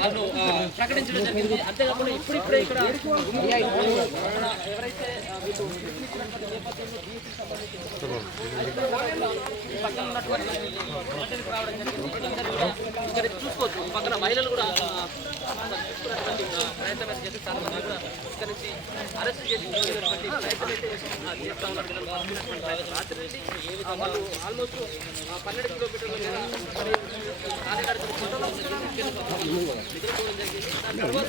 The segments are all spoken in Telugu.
వాళ్ళు ప్రకటించడం జరిగింది. అంతేకాకుండా ఇప్పుడిప్పుడే ఇక్కడ ఎవరైతే పక్కన ఉన్నటువంటి కూడా ఇక్కడ చూసుకోవచ్చు పక్కన మహిళలు కూడా ప్రయత్నం అయితే చేసి చాలా మంది కూడా ఇక్కడ నుంచి అరెస్ట్ చేసి ప్రయత్నం అయితే చేస్తా ఉన్నారు రాత్రి నుంచి వాళ్ళు ఆల్మోస్ట్ పన్నెండు కిలోమీటర్ల మీద కార్యకర్తలు కొండలో నిద్రపోవడం జరిగింది దాని తర్వాత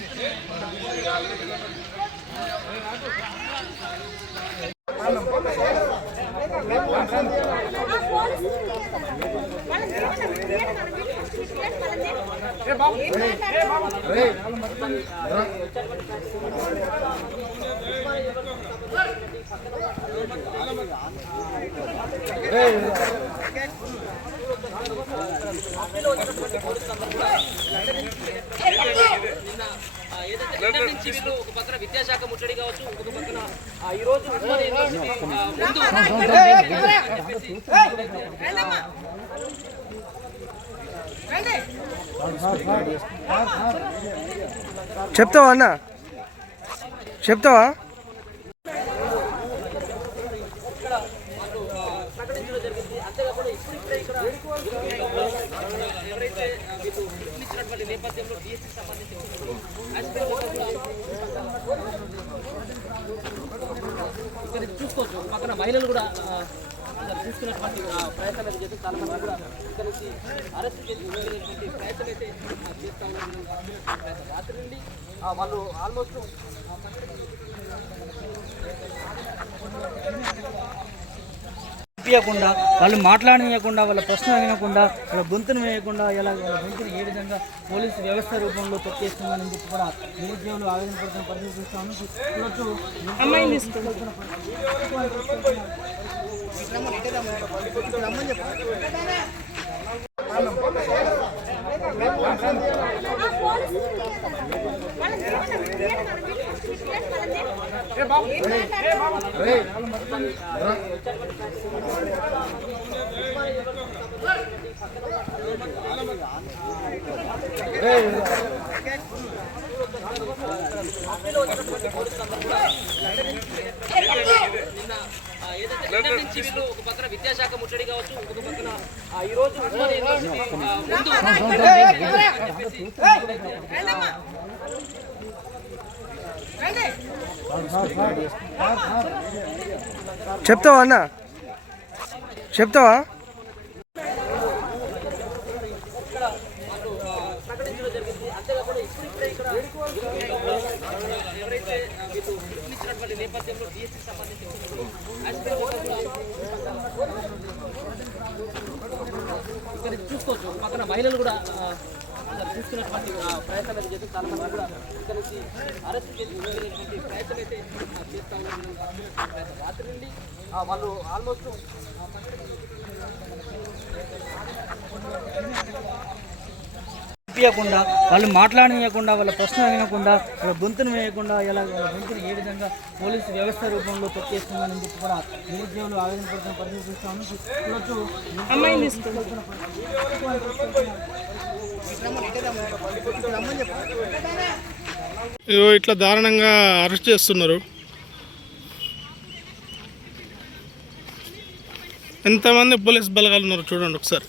ఏ బాబు. ఏ బాబు. డిమాండ్ నిన్న ఏదైతే నిన్న నుంచి వీళ్ళు ఒక పక్కన విద్యాశాఖ ముట్టడి కావచ్చు ఒక పక్కన ఈ రోజు చెప్తావా అన్న? చెప్తావా? ప్రకటించడం జరిగింది. అంతేకాకుండా ఇప్పుడిప్పుడే ఇక్కడ ఎవరైతే మీకు ఇచ్చినటువంటి నేపథ్యంలో డిఎస్సి సంబంధించి చూసుకోవచ్చు. పక్కన మహిళలు కూడా ఆ, తీసుకున్నటువంటి ఆ, ప్రయత్నం అయితే చేసి చాలా మంది కూడా ఇక్కడ నుంచి అరెస్ట్ చేసి తీసుకెళ్ళినటువంటి ప్రయత్నం అయితే చేస్తా ఉన్న రాత్రి నుండి వాళ్ళు ఆల్మోస్ట్ ఇవ్వకుండా వాళ్ళు మాట్లాడనీయకుండా వాళ్ళ ప్రశ్న వినకుండా వాళ్ళ గొంతును వేయకుండా ఇలా వాళ్ళ గొంతును ఏ విధంగా పోలీసు వ్యవస్థ రూపంలో తొక్కేస్తుందని చెప్పి కూడా నిరుద్యోగులు ఆవేదన పడుతున్న పరిస్థితి చూస్తాము చూడొచ్చు ఏదైతే నిన్న నుంచి వీళ్ళు ఒక పక్కన విద్యాశాఖ ముట్టడి కావచ్చు ఒక పక్కన ఈ రోజు ముందు చెప్తావా అన్న? చెప్తావా? ఇక్కడ నేపథ్యంలో చూసుకోవచ్చు. పక్కన మహిళలు కూడా తీసుకున్నటువంటి అయితే చేసి చాలా మంది కూడా ఇక్కడ నుంచి అరెస్ట్ చేసి తీసుకెళ్ళినటువంటి ప్రయత్నం అయితే ఆ, చేస్తా ఉన్నారు. రాత్రి నుండి ఆ, వాళ్ళు ఆల్మోస్ట్ ఇవ్వకుండా వాళ్ళు మాట్లాడనీయకుండా వాళ్ళ ప్రశ్న వినకుండా వాళ్ళ గొంతును వేయకుండా ఇలా వాళ్ళ గొంతును ఏ విధంగా పోలీసు వ్యవస్థ రూపంలో తొక్కేస్తుందని చెప్పి కూడా నిరుద్యోగులు ఆవేదన పడుతున్న పరిస్థితి చూస్తాము చూడొచ్చు ఇట్లా దారుణంగా అరెస్ట్ చేస్తున్నారు. ఎంతమంది పోలీస్ బలగాలు ఉన్నారు చూడండి ఒకసారి.